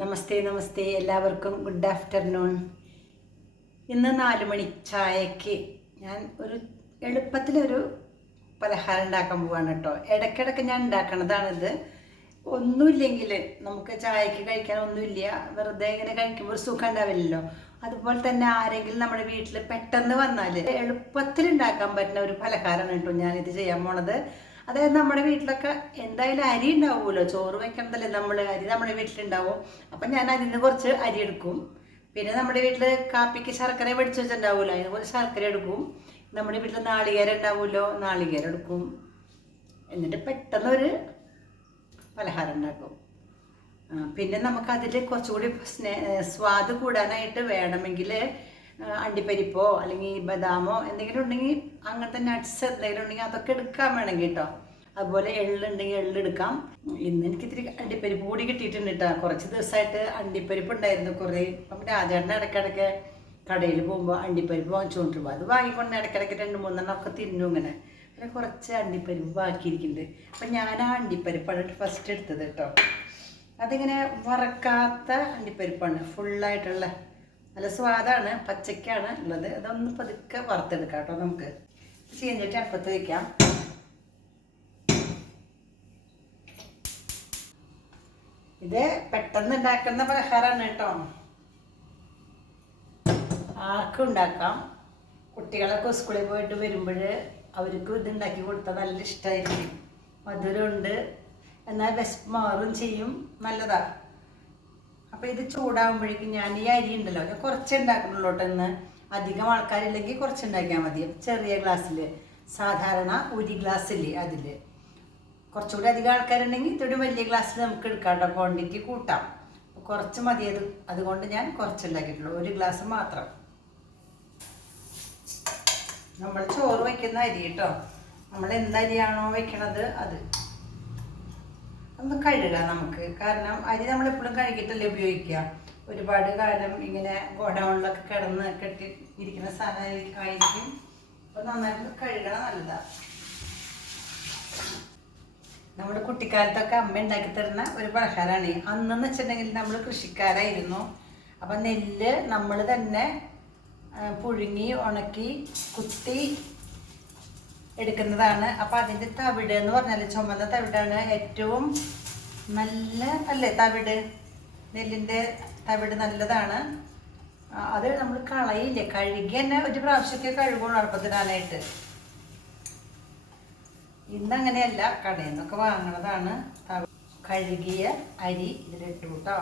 നമസ്തേ നമസ്തേ, എല്ലാവർക്കും good afternoon. ഇന്ന് 4 മണി ചായക്ക് ഞാൻ ഒരു എളുപ്പത്തിലൊരു പലഹാരം ഉണ്ടാക്കാൻ പോവാണ് കേട്ടോ. ഇടയ്ക്കിടയ്ക്ക് ഞാൻ ഉണ്ടാക്കണതാണിത്. ഒന്നുമില്ലെങ്കിൽ നമുക്ക് ചായക്ക് കഴിക്കാൻ ഒന്നുമില്ല, വെറുതെ ഇങ്ങനെ കഴിക്കുമ്പോൾ ഒരു സുഖം ഉണ്ടാവില്ലല്ലോ. അതുപോലെ തന്നെ ആരെങ്കിലും നമ്മുടെ വീട്ടിൽ പെട്ടെന്ന് വന്നാൽ എളുപ്പത്തിൽ ഉണ്ടാക്കാൻ പറ്റുന്ന ഒരു പലഹാരമാണ് കേട്ടോ ഞാനിത് ചെയ്യാൻ പോണത്. അതായത് നമ്മുടെ വീട്ടിലൊക്കെ എന്തായാലും അരി ഉണ്ടാവുമല്ലോ, ചോറ് വയ്ക്കണതല്ലേ നമ്മൾ, അരി നമ്മുടെ വീട്ടിലുണ്ടാവും. അപ്പം ഞാൻ അതിൽ നിന്ന് കുറച്ച് അരി എടുക്കും. പിന്നെ നമ്മുടെ വീട്ടിൽ കാപ്പിക്ക് ശർക്കര പൊടിച്ച് വെച്ചിട്ടുണ്ടാവുമല്ലോ, അതിന് കുറച്ച് ശർക്കര എടുക്കും. നമ്മുടെ വീട്ടിൽ നാളികേരം ഉണ്ടാവുമല്ലോ, നാളികേരം എടുക്കും. എന്നിട്ട് പെട്ടെന്നൊരു പലഹാരം ഉണ്ടാക്കും. പിന്നെ നമുക്കതിൽ കുറച്ചുകൂടി സ്വാദ് കൂടാനായിട്ട് വേണമെങ്കിൽ അണ്ടിപ്പരിപ്പോ അല്ലെങ്കിൽ ബദാമോ എന്തെങ്കിലും ഉണ്ടെങ്കിൽ, അങ്ങനത്തെ നട്ട്സ് എന്തെങ്കിലും ഉണ്ടെങ്കിൽ അതൊക്കെ എടുക്കാൻ വേണമെങ്കിൽ കേട്ടോ. അതുപോലെ എള്ളുണ്ടെങ്കിൽ എള്ളെടുക്കാം. ഇന്ന് എനിക്ക് ഇത്തിരി അണ്ടിപ്പരിപ്പ് കൂടി കിട്ടിയിട്ടുണ്ട് കേട്ടോ. കുറച്ച് ദിവസമായിട്ട് അണ്ടിപ്പരിപ്പ് ഉണ്ടായിരുന്നു കുറേ. അപ്പം രാജേട്ടൻ്റെ ഇടയ്ക്കിടയ്ക്ക് കടയിൽ പോകുമ്പോൾ അണ്ടിപ്പരിപ്പ് വാങ്ങിച്ചുകൊണ്ട് പോകും. അത് വാങ്ങിക്കൊണ്ട് ഇടയ്ക്കിടയ്ക്ക് 2-3 ഒക്കെ തിന്നു. ഇങ്ങനെ പിന്നെ കുറച്ച് അണ്ടിപ്പരിപ്പ് ബാക്കിയിരിക്കുന്നുണ്ട്. അപ്പം ഞാൻ ആ അണ്ടിപ്പരിപ്പാണ് ഫസ്റ്റ് എടുത്തത് കേട്ടോ. അതിങ്ങനെ വറക്കാത്ത അണ്ടിപ്പരിപ്പാണ്, ഫുള്ളായിട്ടുള്ള നല്ല സ്വാദാണ്, പച്ചക്കാണ് ഉള്ളത്. അതൊന്ന് പതുക്കെ വറുത്തെടുക്കാം കേട്ടോ. നമുക്ക് ചീഞ്ഞിട്ട് അടുപ്പത്ത് വയ്ക്കാം. ഇത് പെട്ടെന്ന് ഉണ്ടാക്കുന്ന പലഹാരമാണ് കേട്ടോ. ആർക്കും ഉണ്ടാക്കാം. കുട്ടികളൊക്കെ സ്കൂളിൽ പോയിട്ട് വരുമ്പോൾ അവർക്ക് ഇത് ഉണ്ടാക്കി കൊടുത്താൽ നല്ല ഇഷ്ടമായിരിക്കും. മധുരമുണ്ട്, എന്നാൽ വിശപ്പ് മാറും ചെയ്യും, നല്ലതാണ്. അപ്പോൾ ഇത് ചൂടാകുമ്പോഴേക്കും ഞാൻ ഈ അരി ഉണ്ടല്ലോ, ഞാൻ കുറച്ച് ഉണ്ടാക്കുന്നുള്ളൂ കേട്ടോ. ഇന്ന് അധികം ആൾക്കാരില്ലെങ്കിൽ കുറച്ച് ഉണ്ടാക്കിയാൽ മതി. ചെറിയ ഗ്ലാസ്സിൽ, സാധാരണ 1 ഗ്ലാസ്സില്ലേ അതിൽ, കുറച്ചുകൂടി അധികം ആൾക്കാരുണ്ടെങ്കിൽ ഇതൊരു വലിയ ഗ്ലാസ്സിൽ നമുക്ക് എടുക്കാം കേട്ടോ. ക്വാണ്ടിറ്റി കൂട്ടാം. കുറച്ച് മതി അതുകൊണ്ട് ഞാൻ കുറച്ച് ഉണ്ടാക്കിയിട്ടുള്ളൂ, 1 ഗ്ലാസ് മാത്രം. നമ്മൾ ചോറ് വയ്ക്കുന്ന അരി കേട്ടോ. നമ്മൾ എന്തരിയാണോ വയ്ക്കണത് അത് ഒന്ന് കഴുകാം നമുക്ക്. കാരണം അരി നമ്മളെപ്പോഴും കഴുകിയിട്ടല്ലേ ഉപയോഗിക്കുക. ഒരുപാട് കാലം ഇങ്ങനെ ഗോഡൗണിലൊക്കെ കിടന്ന് കെട്ടി ഇരിക്കുന്ന സാധനമായിരിക്കും. അപ്പോൾ നന്നായിട്ട് കഴുകണം, നല്ലതാണ്. നമ്മുടെ കുട്ടിക്കാലത്തൊക്കെ അമ്മ ഉണ്ടാക്കി തരുന്ന ഒരു പലഹാരമാണ്. അന്നെന്ന് വെച്ചിട്ടുണ്ടെങ്കിൽ നമ്മൾ കൃഷിക്കാരായിരുന്നു. അപ്പം നെല്ല് നമ്മൾ തന്നെ പുഴുങ്ങി ഉണക്കി കുത്തി എടുക്കുന്നതാണ്. അപ്പം അതിൻ്റെ തവിട് എന്ന് പറഞ്ഞാൽ ചുമന്ന തവിടാണ് ഏറ്റവും നല്ല, അല്ലേ തവിട്? നെല്ലിൻ്റെ തവിട് നല്ലതാണ്. അത് നമ്മൾ കളയില്ലേ, കഴുകി തന്നെ ഒരു പ്രാവശ്യമൊക്കെ കഴുകുള്ളൂ അടുപ്പത്തിടാനായിട്ട്. ഇന്നങ്ങനെയല്ല, കടയിൽ നിന്നൊക്കെ വാങ്ങണതാണ്. കഴുകിയ അരി ഇതിലിട്ടു കേട്ടോ.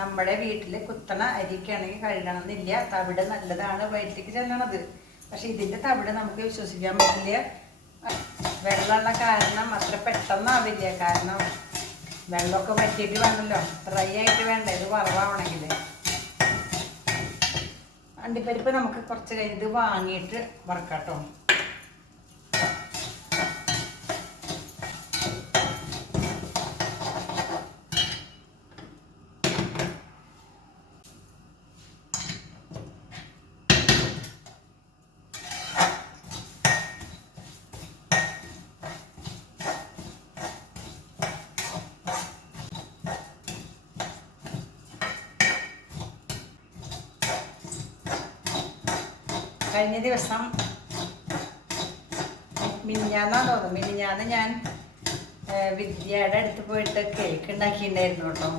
നമ്മുടെ വീട്ടിൽ കുത്തണ അരിയൊക്കെ ആണെങ്കിൽ കഴുകണമെന്നില്ല, തവിട് നല്ലതാണ്, വയറ്റിലേക്ക് ചെല്ലണത്. പക്ഷെ ഇതിൻ്റെ തവിട് നമുക്ക് വിശ്വസിക്കാൻ പറ്റില്ല. വെള്ളമുള്ള കാരണം അത്ര പെട്ടെന്നാവില്ല. കാരണം വെള്ളമൊക്കെ വറ്റിയിട്ട് വേണമല്ലോ, ഡ്രൈ ആയിട്ട് വേണ്ട ഇത് വറവാണെങ്കിൽ. അണ്ടിപ്പരിപ്പ് നമുക്ക് കുറച്ച് കഴിഞ്ഞ് വാങ്ങിയിട്ട് വറക്കാട്ടോ. കഴിഞ്ഞ ദിവസം മിനിഞ്ഞാന്നാന്ന് തോന്നുന്നു, മിനിഞ്ഞാന്ന് ഞാൻ വിദ്യയുടെ അടുത്ത് പോയിട്ട് കേക്ക് ഉണ്ടാക്കിയിട്ടുണ്ടായിരുന്നു കേട്ടോ.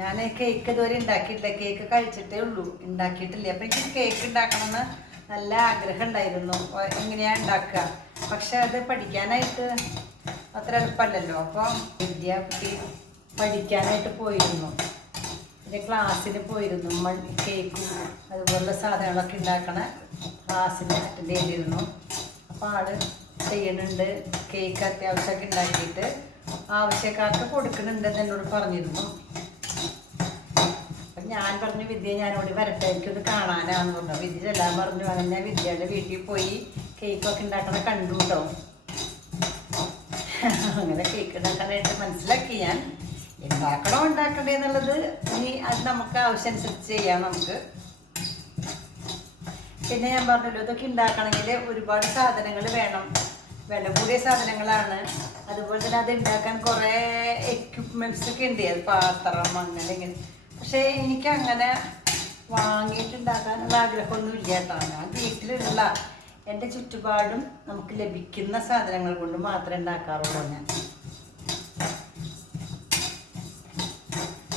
ഞാൻ കേക്ക് ഇതുവരെ ഉണ്ടാക്കിയിട്ടില്ല, കേക്ക് കഴിച്ചിട്ടേ ഉള്ളൂ, ഉണ്ടാക്കിയിട്ടില്ല. അപ്പം എനിക്ക് കേക്ക് ഉണ്ടാക്കണമെന്ന് നല്ല ആഗ്രഹം ഉണ്ടായിരുന്നു, എങ്ങനെയാണ് ഉണ്ടാക്കുക. പക്ഷെ അത് പഠിക്കാനായിട്ട് അത്ര എളുപ്പമല്ലല്ലോ. അപ്പോൾ വിദ്യ കുട്ടി പഠിക്കാനായിട്ട് പോയിരുന്നു, ക്ലാസ്സിന് പോയിരുന്നു. കേക്കും അതുപോലുള്ള സാധനങ്ങളൊക്കെ ഉണ്ടാക്കണ ക്ലാസ്സിന് അറ്റൻഡ് ചെയ്തിരുന്നു. അപ്പോൾ ആള് ചെയ്യുന്നുണ്ട്, കേക്ക് അത്യാവശ്യമൊക്കെ ഉണ്ടാക്കിയിട്ട് ആവശ്യക്കാർക്ക് കൊടുക്കുന്നുണ്ടെന്ന് എന്നോട് പറഞ്ഞിരുന്നു. അപ്പം ഞാൻ പറഞ്ഞു, വിദ്യ ഞാനോട് വരട്ടെ, എനിക്കൊന്ന് കാണാനാന്ന് പറഞ്ഞു. വിദ്യ ചെല്ലാൻ പറഞ്ഞു. അങ്ങനെ വിദ്യയുടെ വീട്ടിൽ പോയി കേക്കൊക്കെ ഉണ്ടാക്കണ കണ്ടു കേട്ടോ. അങ്ങനെ കേക്ക് ഉണ്ടാക്കാനായിട്ട് മനസ്സിലാക്കി ഞാൻ. ഉണ്ടാക്കണോ ഉണ്ടാക്കണ്ടേ എന്നുള്ളത് ഇനി അത് നമുക്ക് ആവശ്യമനുസരിച്ച് ചെയ്യാം നമുക്ക്. പിന്നെ ഞാൻ പറഞ്ഞല്ലോ, ഇതൊക്കെ ഉണ്ടാക്കണമെങ്കിൽ ഒരുപാട് സാധനങ്ങൾ വേണം. വില കൂടിയ സാധനങ്ങളാണ്. അതുപോലെ തന്നെ അത് ഉണ്ടാക്കാൻ കുറേ എക്യുപ്മെൻറ്റ്സ് ഒക്കെ ഉണ്ട്, അത് പാത്രം അങ്ങനെ ഇങ്ങനെ. പക്ഷേ എനിക്കങ്ങനെ വാങ്ങിയിട്ടുണ്ടാക്കാനുള്ള ആഗ്രഹമൊന്നും ഇല്ല കേട്ടോ. ഞാൻ വീട്ടിലുള്ള എൻ്റെ ചുറ്റുപാടും നമുക്ക് ലഭിക്കുന്ന സാധനങ്ങൾ കൊണ്ട് മാത്രമേ ഉണ്ടാക്കാറുള്ളൂ. ഞാൻ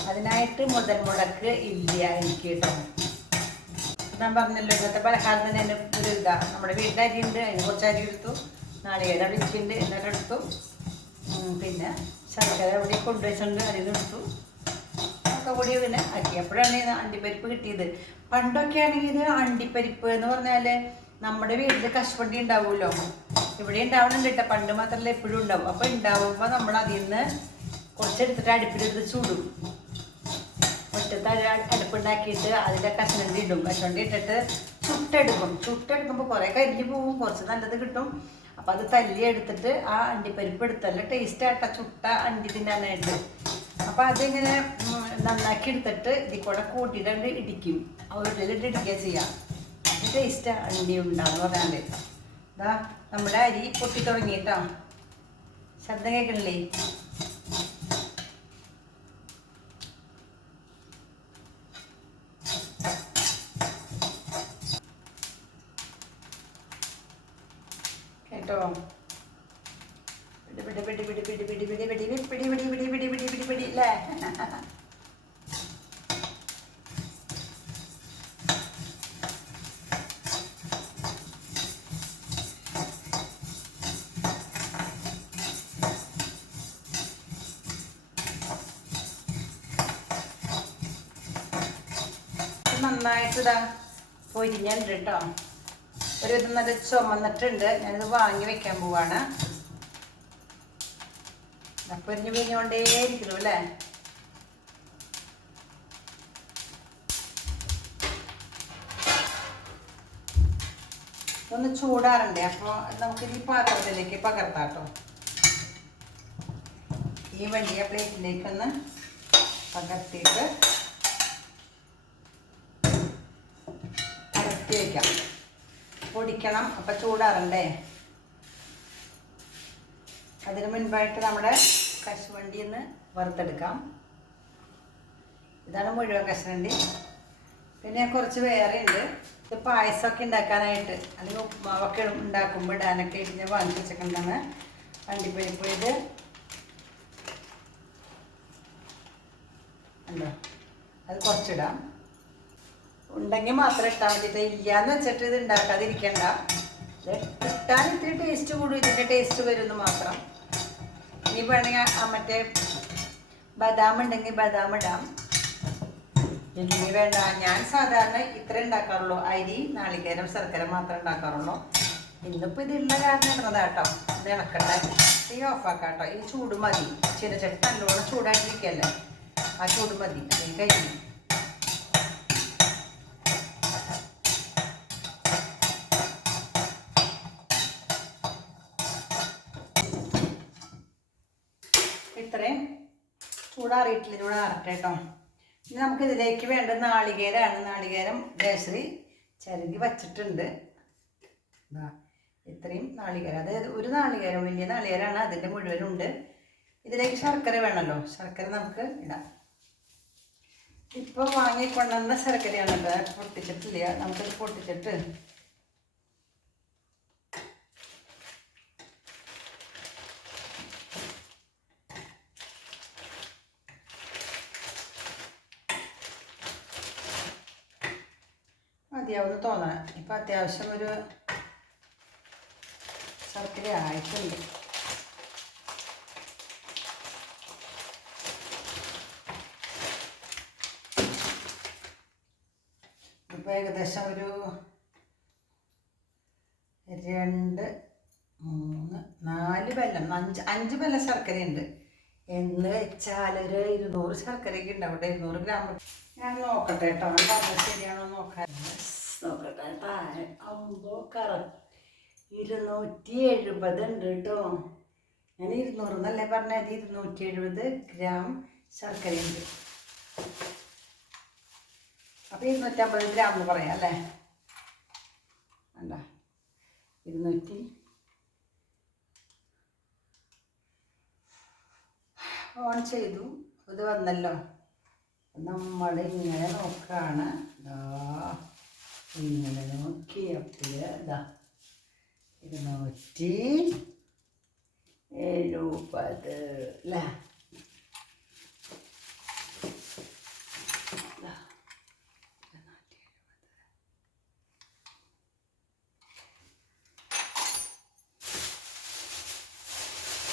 അതിനായിട്ട് മുതൽ മുടക്ക് ഇല്ല എനിക്ക് കേട്ടോ. ഞാൻ പറഞ്ഞല്ലോ, ഇന്നത്തെ പലഹാരത്തിന് തന്നെ ഒരു ഇതാണ്. നമ്മുടെ വീട്ടിൽ അരി ഉണ്ട്, അതിന് കുറച്ച് അരി എടുത്തു, നാളികേരം അവിടെ ഇരിക്കുന്നുണ്ട് എന്നിട്ട് എടുത്തു, പിന്നെ ശർക്കര അവിടെ കൊണ്ടുവച്ചിട്ടുണ്ട് അതിൽ എടുത്തു, ഒക്കെ കൂടി പിന്നെ ആക്കി. അപ്പോഴാണ് ഇത് അണ്ടിപ്പരിപ്പ് കിട്ടിയത്. പണ്ടൊക്കെ ആണെങ്കിൽ ഇത് അണ്ടിപ്പരിപ്പ് എന്ന് പറഞ്ഞാൽ നമ്മുടെ വീട്ടിൽ കശുവണ്ടി ഉണ്ടാവുമല്ലോ, ഇവിടെ ഉണ്ടാവണമെന്ന് കേട്ടോ. പണ്ട് മാത്രമല്ല എപ്പോഴും ഉണ്ടാവും. അപ്പോൾ ഉണ്ടാവുമ്പോൾ നമ്മൾ അതിൽ നിന്ന് കുറച്ചെടുത്തിട്ട് അടുപ്പിലെടുത്ത് ചൂടും. ഒറ്റത്തെ അടുപ്പുണ്ടാക്കിയിട്ട് അതിൻ്റെ കശുവണ്ടി ഇടും. കശുവണ്ടി ഇട്ടിട്ട് ചുട്ടെടുക്കുമ്പോൾ കുറേ കരിഞ്ഞ് പോവും, കുറച്ച് നല്ലത് കിട്ടും. അപ്പം അത് തല്ലി എടുത്തിട്ട് ആ അണ്ടിപ്പരിപ്പ് എടുത്തല്ല ടേസ്റ്റ് ആട്ട ചുട്ട അണ്ടി തിന്നാനായിട്ട്. അപ്പം അതിങ്ങനെ നന്നാക്കി എടുത്തിട്ട് ഇതിൽ കൂടെ കൂട്ടിയിട്ട് ഇടിക്കും, ഉരുളിലിട്ട് ഇടിക്കുക ചെയ്യാം. ടേസ്റ്റ് അണ്ടി ഉണ്ടാന്ന് പറഞ്ഞാൽ. ഇതാ നമ്മുടെ അരി പൊട്ടി തുടങ്ങിയിട്ടോ, ശബ്ദം കേൾക്കണില്ലേ? കേട്ടോ, പിടി പിടി പിടി പിടി പിടി പിടി പിടി പിടി പിടി പിടി പിടി പിടി പിടി പിടി പിടി അല്ലേ? നന്നായിട്ട് ഇതാ പൊരിഞ്ഞുണ്ട് കേട്ടോ. ഒരു ഇത് നല്ല ചുമന്നിട്ടുണ്ട്. ഞാനിത് വാങ്ങി വെക്കാൻ പോവാണ്. പൊരിഞ്ഞ് പിരിഞ്ഞുകൊണ്ടേയിരിക്കുന്നു അല്ലേ? ഒന്ന് ചൂടാറണ്ടേ, അപ്പോൾ നമുക്ക് ഈ പാത്രത്തിലേക്ക് പകർത്താം കേട്ടോ. ഈ വലിയ പ്ലേറ്റിലേക്കൊന്ന് പകർത്തിയിട്ട് പകർത്തി വയ്ക്കാം. പൊടിക്കണം, അപ്പം ചൂടാറണ്ടേ. അതിന് മുൻപായിട്ട് നമ്മുടെ കശുവണ്ടി ഒന്ന് വറുത്തെടുക്കാം. ഇതാണ് മുഴുവൻ കശുവണ്ടി. പിന്നെ കുറച്ച് വേറെ ഉണ്ട്. ഇത് പായസമൊക്കെ ഉണ്ടാക്കാനായിട്ട്, അല്ലെങ്കിൽ ഉപ്പുമാവൊക്കെ ഉണ്ടാക്കുമ്പോൾ ഇടാനൊക്കെ ഇട്ട് ഞാൻ വാങ്ങിച്ച് വെച്ചിട്ടുണ്ടെന്ന്. അണ്ടിപ്പരിപ്പ് ഇത് ഉണ്ടോ, അത് കുറച്ചിടാം. ഉണ്ടെങ്കിൽ മാത്രം ഇട്ടാൽ മതി. ഇല്ലയെന്ന് വെച്ചിട്ട് ഇത് ഉണ്ടാക്കാതിരിക്കണ്ട. ഇട്ടാൽ ഇത്തിരി ടേസ്റ്റ് കൂടും, ഇതിൻ്റെ ടേസ്റ്റ് വരുമെന്ന് മാത്രം. ഇനി വേണമെങ്കിൽ മറ്റേ ബദാം ഉണ്ടെങ്കിൽ ബദാം ഇടാം. ഇല്ലെങ്കിൽ വേണ്ട. ഞാൻ സാധാരണ ഇത്ര ഉണ്ടാക്കാറുള്ളൂ, അരി നാളികേരം ശർക്കര മാത്രമേ ഉണ്ടാക്കാറുള്ളൂ. ഇന്നിപ്പോൾ ഇതുള്ള കാരണം ഇടുന്നതാട്ടോ. ഇത് ഇളക്കട്ടെ, തീ ഓഫാക്കാം കേട്ടോ. ഈ ചൂട് മതി. ചീനച്ചട്ടി നല്ലോണം ചൂടായിട്ടിരിക്കുകയല്ലേ, ആ ചൂട് മതി. അതിന് കഴിഞ്ഞു. ഇത്രയും ചൂടാറിയിട്ടില്ല, ചൂടാറട്ടെ കേട്ടോ. ഇനി നമുക്കിതിലേക്ക് വേണ്ട നാളികേരമാണ്. നാളികേരം കേസരി ചിരകി വച്ചിട്ടുണ്ട്. ഇത്രയും നാളികേരം, അതായത് ഒരു നാളികേരം, വലിയ നാളികേരമാണ്, അതിൻ്റെ മുഴുവനുണ്ട്. ഇതിലേക്ക് ശർക്കര വേണമല്ലോ, ശർക്കര നമുക്ക് ഇടാം. ഇപ്പോൾ വാങ്ങിക്കൊണ്ടുവന്ന ശർക്കരയാണ് കേട്ടോ, പൊട്ടിച്ചിട്ടില്ല. നമുക്കത് പൊട്ടിച്ചിട്ട് മതിയാവുമെന്ന് തോന്നണം. ഇപ്പം അത്യാവശ്യം ഒരു ശർക്കര ആയിട്ടുണ്ട്. ഇപ്പോൾ ഏകദേശം ഒരു 2, 3, 4 വെല്ലം, 5 വെല്ലം ശർക്കരയുണ്ട്. എന്ന് വെച്ചാൽ ഒരു 200 ശർക്കരയൊക്കെ ഉണ്ടാവട്ടെ, 200 ഗ്രാം. ഞാൻ നോക്കട്ടെ കേട്ടോ, പറഞ്ഞത് ശരിയാണോ നോക്കാൻ. നോക്കട്ടെ. താഴെ 270 ഉണ്ട് കേട്ടോ. ഞാൻ 200 എന്നല്ലേ പറഞ്ഞത്, 270 ഗ്രാം ശർക്കരയുണ്ട്. അപ്പോൾ 250 ഗ്രാം എന്ന് പറയാം അല്ലേ? വേണ്ട, 200 ഓൺ ചെയ്തു. ഇത് വന്നല്ലോ. നമ്മളിങ്ങനെ നോക്കുകയാണ്. ഇങ്ങനെ നോക്കിയപ്പോൾ ഇതാ 270 അല്ലേ?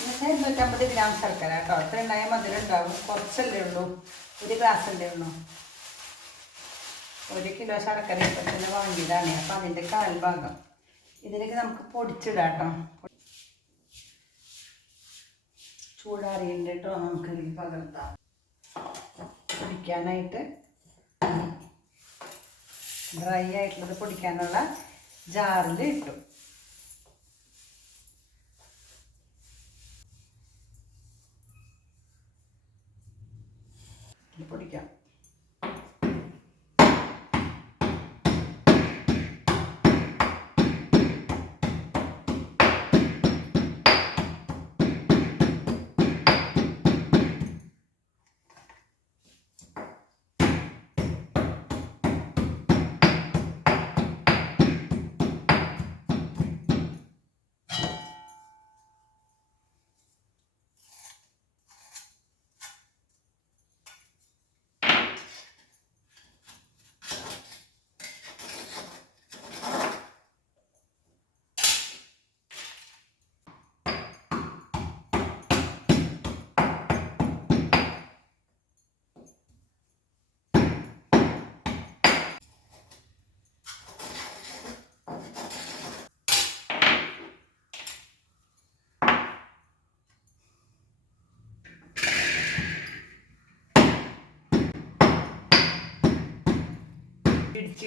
ഇന്നത്തെ 250 ഗ്രാം ശർക്കര കേട്ടോ. അത്ര ഉണ്ടായാൽ മധുരം ഉണ്ടാവും. കുറച്ചല്ലേ ഉള്ളൂ, 1 ഗ്ലാസ് അല്ലേ ഉള്ളൂ. 1 കിലോ ശർക്കര ഇപ്പം തന്നെ വാങ്ങിയതാണ്. അപ്പം അതിൻ്റെ 1/4 ഭാഗം ഇതിലേക്ക് നമുക്ക് പൊടിച്ചിടാം കേട്ടോ. ചൂടാറിയുണ്ട് കേട്ടോ. നമുക്ക് ഇതിൽ പകർത്താം. പൊടിക്കാനായിട്ട് ഡ്രൈ ആയിട്ടുള്ളത് പൊടിക്കാനുള്ള ജാറിൽ ഇട്ടു. പൊടിക്കാം.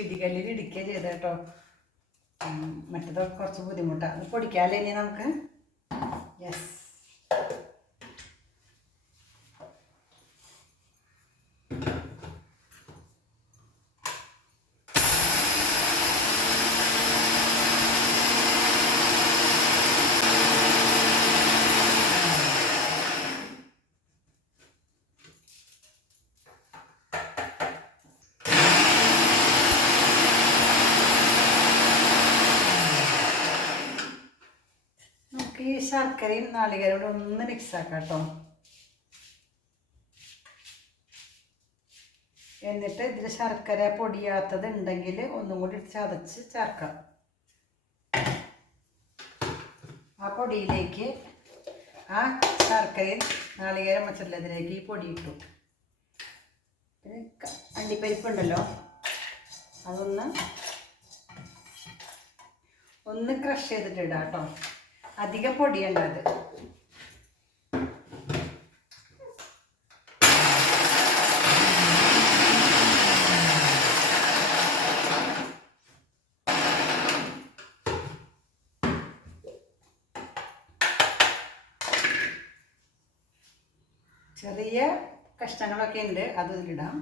ഇടിക്കല്ലിൽ ഇടിക്കുക ചെയ്ത കേട്ടോ. മറ്റേതൊക്കെ കുറച്ച് ബുദ്ധിമുട്ടാണ്. അത് പൊടിക്കാമല്ലേ ഇനി നമുക്ക്. യെസ്, ഈ ശർക്കരയും നാളികേരവും കൂടെ ഒന്ന് മിക്സ് ആക്കാം കേട്ടോ. എന്നിട്ട് ഇതിൽ ശർക്കര പൊടിയാത്തത് ഉണ്ടെങ്കിൽ ഒന്നും കൂടി ചതച്ച് ചേർക്കാം. ആ പൊടിയിലേക്ക് ആ ശർക്കരയും നാളികേരം വെച്ചിട്ടുള്ളതിലേക്ക് ഈ പൊടി ഇട്ടു. പിന്നെ അണ്ടിപ്പരിപ്പുണ്ടല്ലോ, ഒന്ന് ക്രഷ് ചെയ്തിട്ട് ഇടാം കേട്ടോ. അധികം പൊടിയണ്ട അത്. ചെറിയ കഷ്ണങ്ങളൊക്കെ ഉണ്ട്, അത് ഇതിലിടാം.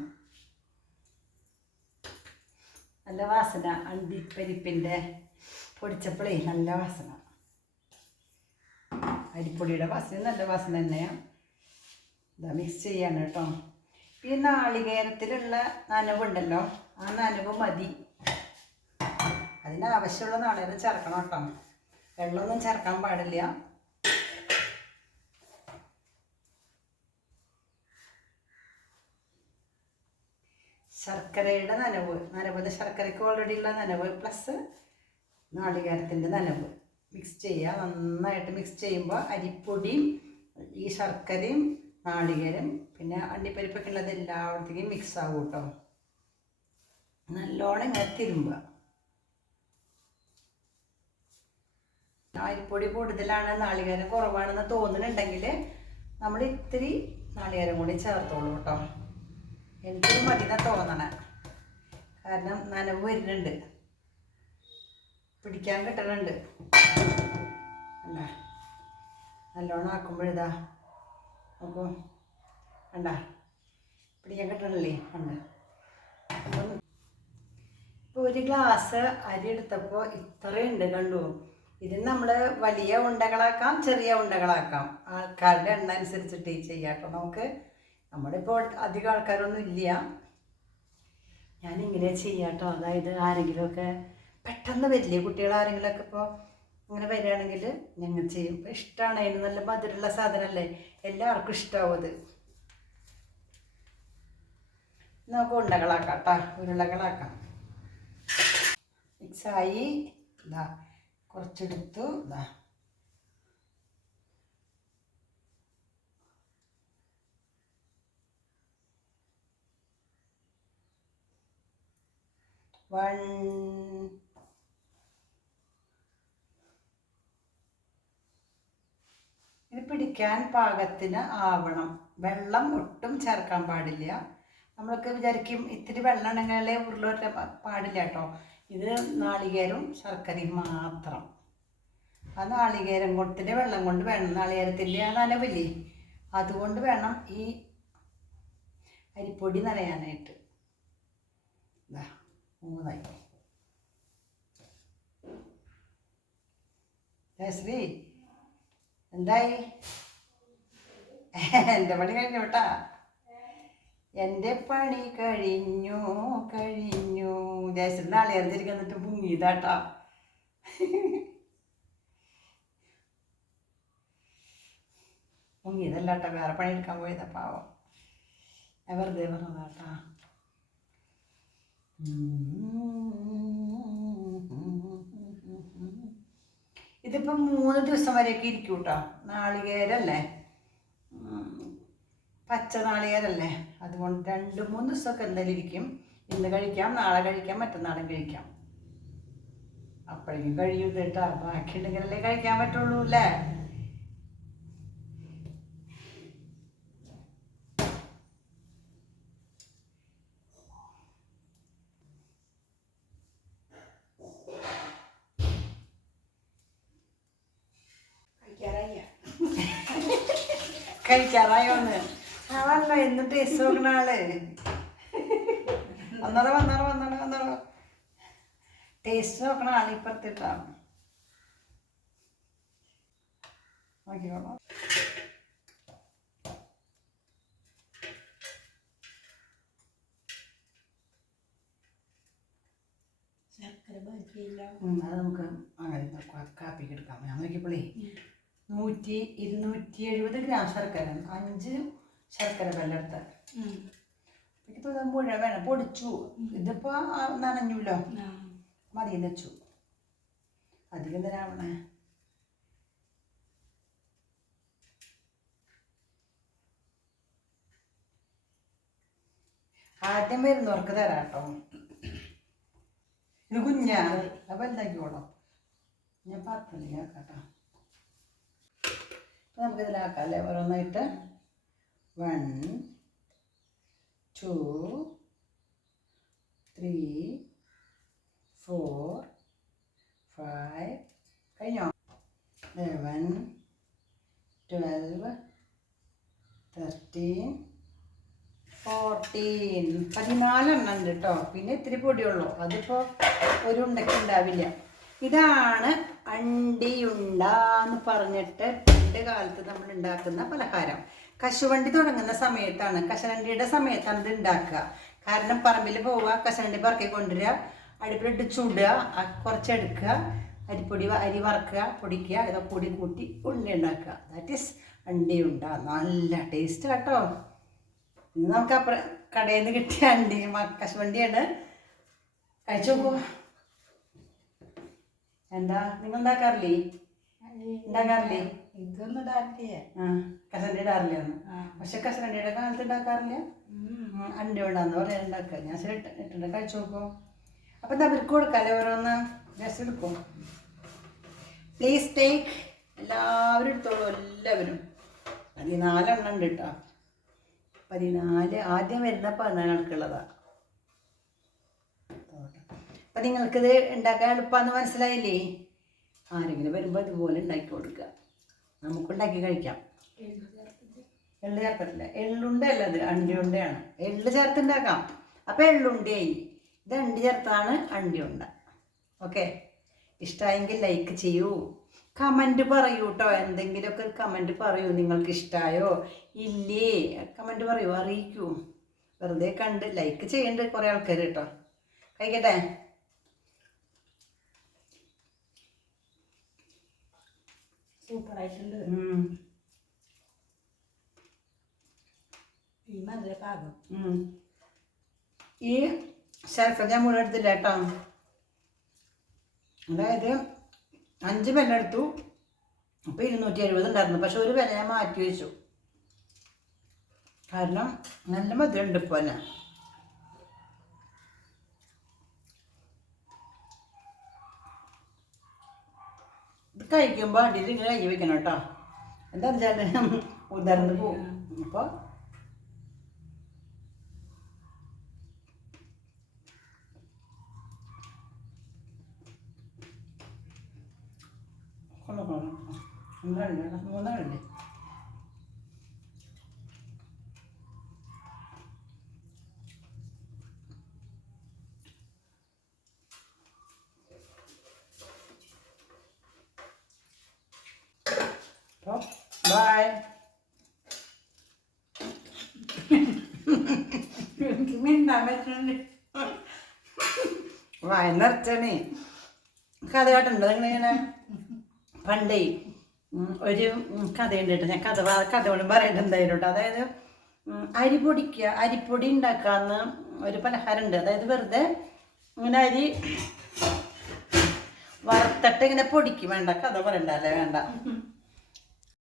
നല്ല വാസന. അണ്ടിപ്പരിപ്പിൻ്റെ പൊടിച്ചപ്പോഴേ നല്ല വാസന. അരിപ്പൊടിയുടെ വാസന നല്ല വാസന തന്നെയാണ്. ഇതാ മിക്സ് ചെയ്യാണ് കേട്ടോ. ഈ നാളികേരത്തിലുള്ള നനവുണ്ടല്ലോ, ആ നനവ് മതി. അതിനാവശ്യമുള്ള നാളികേരം ചേർക്കണം കേട്ടോ. വെള്ളമൊന്നും ചേർക്കാൻ പാടില്ല. ശർക്കരയുടെ നനവ് ശർക്കരയ്ക്ക് ഓൾറെഡി ഉള്ള നനവ് പ്ലസ് നാളികേരത്തിൻ്റെ നനവ് മിക്സ് ചെയ്യുക. നന്നായിട്ട് മിക്സ് ചെയ്യുമ്പോൾ അരിപ്പൊടിയും ഈ ശർക്കരയും നാളികേരം പിന്നെ അണ്ടിപ്പരിപ്പൊക്കെ ഉള്ളത് എല്ലായിടത്തേക്കും മിക്സ് ആവും കേട്ടോ. നല്ലോണം ഇങ്ങനെ തിരുമ്പുക. അരിപ്പൊടി കൂടുതലാണ്, നാളികേരം കുറവാണെന്ന് തോന്നുന്നുണ്ടെങ്കിൽ നമ്മൾ ഇത്തിരി നാളികേരം കൂടി ചേർത്തോളൂ കേട്ടോ. എനിക്കൊരു മതിനെ തോന്നണേ, കാരണം നനവ് വരുന്നുണ്ട്, പിടിക്കാൻ കിട്ടുന്നുണ്ട്. അല്ല നല്ലോണം ആക്കുമ്പോഴിതാ നോക്കൂ, കണ്ട പിടിക്കാൻ കിട്ടണില്ലേ? ഉണ്ട്. ഇപ്പോൾ 1 ഗ്ലാസ് അരി എടുത്തപ്പോൾ ഇത്രയുണ്ട്, കണ്ടു. ഇത് നമ്മൾ വലിയ ഉണ്ടകളാക്കാം, ചെറിയ ഉണ്ടകളാക്കാം. ആൾക്കാരുടെ എണ്ണ അനുസരിച്ചിട്ട് ചെയ്യാം കേട്ടോ. നമ്മളിപ്പോൾ അധികം ആൾക്കാരൊന്നും ഇല്ല. ഞാനിങ്ങനെ ചെയ്യാം കേട്ടോ. അതായത് ആരെങ്കിലുമൊക്കെ പെട്ടെന്ന് വരില്ലേ, കുട്ടികൾ ആരെങ്കിലുമൊക്കെ ഇപ്പോൾ അങ്ങനെ വരികയാണെങ്കിൽ ഞങ്ങൾ ചെയ്യും. ഇപ്പം ഇഷ്ടമാണ്, അതിന് നല്ല മധുരമുള്ള സാധനമല്ലേ, എല്ലാവർക്കും ഇഷ്ടമാവും അത്. നമുക്ക് ഉണ്ടകളാക്കാം കേട്ടോ, ഉരുളകളാക്കാം. മിക്സായി ഇതാ കുറച്ചെടുത്തു. ഇതാ ഇത് പിടിക്കാൻ പാകത്തിന് ആവണം. വെള്ളം ഒട്ടും ചേർക്കാൻ പാടില്ല. നമ്മളൊക്കെ വിചാരിക്കും ഇത്തിരി വെള്ളം ഉണ്ടെങ്കിലേ ഉരുള പാടില്ല കേട്ടോ. ഇത് നാളികേരം ശർക്കരയും മാത്രം. ആ നാളികേരം കൊട്ടിൻ്റെ വെള്ളം കൊണ്ട് വേണം, നാളികേരത്തിൻ്റെ ആ നനവില്ലേ അതുകൊണ്ട് വേണം ഈ അരിപ്പൊടി നനയാനായിട്ട്. ഇതാ 3 ജയശ്രീ എന്തായി? എൻ്റെ പണി കഴിഞ്ഞു കേട്ടാ, എൻ്റെ പണി കഴിഞ്ഞു. ജയശ്രീ നാളെ അറിഞ്ഞിരിക്കുന്നിട്ട് മുങ്ങിയതാട്ടാ. മുങ്ങിയതല്ലാട്ടാ, വേറെ പണി എടുക്കാൻ പോയതാ പാവം. ഞാൻ വെറുതെ പറഞ്ഞതാട്ടാ. ഇതിപ്പം 3 ദിവസം വരെയൊക്കെ ഇരിക്കും കേട്ടോ. നാളികേരല്ലേ, പച്ച നാളികേരല്ലേ, അതുകൊണ്ട് 2-3 ദിവസമൊക്കെ എന്തായാലും ഇരിക്കും. ഇന്ന് കഴിക്കാം, നാളെ കഴിക്കാം, മറ്റന്നാളും കഴിക്കാം. അപ്പോഴേക്കും കഴിയും കേട്ടോ. ബാക്കി ഉണ്ടെങ്കിലല്ലേ കഴിക്കാൻ പറ്റുള്ളൂ അല്ലേ. കഴിക്കാറായോന്ന് ആണല്ലോ എന്നും ടേസ്റ്റ് നോക്കണ ആള്. വന്നോ ടേസ്റ്റ് നോക്കണ ആള് ഇപ്പുറത്തിട്ടാ നോക്കിക്കോളാം. അത് നമുക്ക് അങ്ങനെ കാപ്പിക്ക് എടുക്കാം. ഞാൻ നോക്കിയപ്പോളേ 270 ഗ്രാം ശർക്കര, 5 ശർക്കര വെല്ലെടുത്ത്. എനിക്ക് തോന്നുന്നു മുഴുവൻ വേണം, പൊടിച്ചു. ഇതിപ്പോൾ നനഞ്ഞല്ലോ, മതിയെന്ന് വെച്ചു. അധികം തരാവണേ. ആദ്യം വരുന്നവർക്ക് തരാം കേട്ടോ. ഇത് കുഞ്ഞാ, അത് വലുതാക്കിക്കോളൂ. ഞാൻ 10 ആക്കാട്ടോ. നമുക്കിതിലാക്കാം അല്ലേ, ഓരോന്നായിട്ട്. 1 2 3 4 5 കഴിഞ്ഞോ? 11 12 13 14 14 ഉണ്ട് കേട്ടോ. പിന്നെ ഇത്തിരി പൊടിയുള്ളൂ, അതിപ്പോൾ ഒരു ഉണ്ടയ്ക്ക് ഉണ്ടാവില്ല. ഇതാണ് അണ്ടിയുണ്ട എന്ന് പറഞ്ഞിട്ട് പണ്ട് കാലത്ത് നമ്മൾ ഉണ്ടാക്കുന്ന പലഹാരം. കശുവണ്ടി തുടങ്ങുന്ന സമയത്താണ്, കശുവണ്ടിയുടെ സമയത്താണ് ഇത് ഉണ്ടാക്കുക. കാരണം പറമ്പിൽ പോവുക, കശുവണ്ടി പറക്കി കൊണ്ടുവരിക, അടുപ്പിലിട്ട് ചുടുക, കുറച്ചെടുക്കുക, അരി വറക്കുക, പൊടിക്കുക, ഇതൊക്കെ പൊടി കൂട്ടി ഉണ്ട ഉണ്ടാക്കുക. ദാറ്റ് ഈസ് അണ്ടിയുണ്ട. നല്ല ടേസ്റ്റ് കേട്ടോ. ഇന്ന് നമുക്ക് കടയിൽ നിന്ന് കിട്ടിയ കശുവണ്ടിയാണ്. കഴിച്ചു നോക്കുക. എന്താ നിങ്ങൾ ഉണ്ടാക്കാറില്ലേ? ഇതൊന്നും ഇടാറില്ലേ? കശുവണ്ടി ഇടാറില്ലേ ഒന്ന്? പക്ഷെ കശുവണ്ടിയുടെ കാലത്ത് ഉണ്ടാക്കാറില്ല. അണ്ടി ഉണ്ടാന്ന് പറയാൻ ഉണ്ടാക്കുക. ഞാൻ ശരി ഇട്ടുണ്ട്, കഴിച്ചു നോക്കും. അപ്പം എന്താ അവർക്ക് കൊടുക്കാല്ലേ ഓരോന്ന് ജസ്റ്റ് എടുക്കും. Please take. എല്ലാവരും എടുത്തോളൂ, എല്ലാവരും. 14 ഉണ്ട് കേട്ടോ. 14 ആദ്യം വരുന്ന 14 അപ്പം നിങ്ങൾക്കിത് ഉണ്ടാക്കാൻ എളുപ്പമെന്ന് മനസ്സിലായില്ലേ? ആരെങ്കിലും വരുമ്പോൾ ഇതുപോലെ ഉണ്ടാക്കി കൊടുക്കുക, നമുക്കുണ്ടാക്കി കഴിക്കാം. എള്ള് ചേർത്തിട്ടില്ല, എള്ളുണ്ടല്ല, അത് അണ്ടിയുണ്ടയാണ്. എള്ള് ചേർത്തുണ്ടാക്കാം. അപ്പം എള്ളുണ്ടയായി. ഇത് അണ്ടി ചേർത്താണ് അണ്ടിയുണ്ട. ഓക്കെ, ഇഷ്ടമായെങ്കിൽ ലൈക്ക് ചെയ്യൂ, കമൻറ്റ് പറയൂ കേട്ടോ. എന്തെങ്കിലുമൊക്കെ കമൻറ്റ് പറയൂ. നിങ്ങൾക്ക് ഇഷ്ടമായോ ഇല്ലേ കമൻറ്റ് പറയൂ, അറിയിക്കൂ. വെറുതെ കണ്ട് ലൈക്ക് ചെയ്യേണ്ട കുറേ ആൾക്കാർ കേട്ടോ. കഴിക്കട്ടെ. സൂപ്പറായിട്ടുണ്ട്. ഈ മധുര പാകം. ഈ ശർക്കര ഞാൻ മുഴുവൻ എടുത്തില്ല കേട്ടോ. അതായത് 5 പെന എടുത്തു. അപ്പോൾ 270 ഉണ്ടായിരുന്നു. പക്ഷെ ഒരു പെന ഞാൻ മാറ്റി വെച്ചു, കാരണം നല്ല മധുരം ഉണ്ട് ഇപ്പോൾ തന്നെ. ഇത് കഴിക്കുമ്പോൾ അടിയിൽ ഇങ്ങനെ കൈ വെക്കണം കേട്ടോ. എന്താണെന്ന് വെച്ചാൽ ഉദർന്ന് പോകും. അപ്പോൾ എന്താ 3 ബൈ. എനിക്ക് മിണ്ടാൻ പറ്റുന്നുണ്ട്. വയറിറച്ചണേ കഥ കേട്ടിട്ടുണ്ടോ നിങ്ങളിങ്ങനെ? പണ്ടേ ഒരു കഥയുണ്ട് കേട്ടോ. ഞാൻ കഥ കൊണ്ട് പറയേണ്ട എന്തായാലും കേട്ടോ. അതായത് അരിപ്പൊടി ഉണ്ടാക്കാന്ന് ഒരു പലഹാരമുണ്ട്. അതായത് വെറുതെ ഇങ്ങനെ അരി വറുത്തിട്ട് ഇങ്ങനെ പൊടിക്കും. വേണ്ട കഥ പറയണ്ടല്ലേ, വേണ്ട.